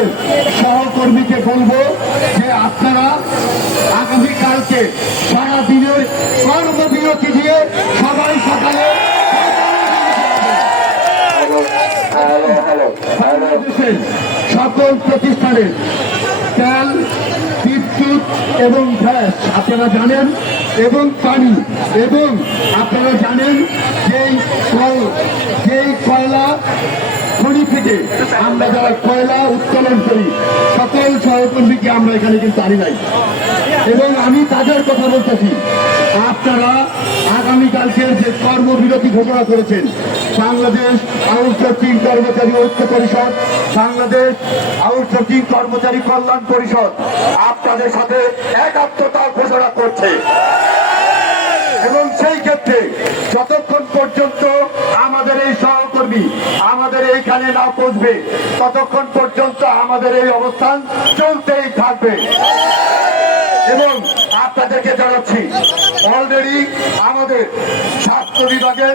আমাদের সহকর্মীকে বলবো যে আপনারা আগামীকালকে সারাদিনের কর্মবিরতি দিয়ে সবাই সকালে বাংলাদেশের সকল প্রতিষ্ঠানের তেল, বিদ্যুৎ এবং গ্যাস আপনারা জানেন, এবং পানি, এবং আপনারা জানেন যেই কয়লা খনি থেকে আমরা যারা কয়লা উত্তোলন করি সকল সহকর্মীকে আমরা এখানে কিন্তু আনি নাই, এবং আমি তাদের কথা বলতেছি। আপনারা আগামীকালকের যে কর্মবিরতি ঘোষণা করেছেন, বাংলাদেশ আউটসোর্সিং কর্মচারী ঐক্য পরিষদ, বাংলাদেশ আউটসোর্সিং কর্মচারী কল্যাণ পরিষদ আপনাদের সাথে একাত্মতা ঘোষণা করছে, এবং সেই ক্ষেত্রে যতক্ষণ পর্যন্ত আমাদের এই সহকর্মী আমাদের এইখানে না পৌঁছবে ততক্ষণ পর্যন্ত আমাদের এই অবস্থান চলতেই থাকবে। এবং আপনাদেরকে জানাচ্ছি, অলরেডি আমাদের স্বাস্থ্য বিভাগের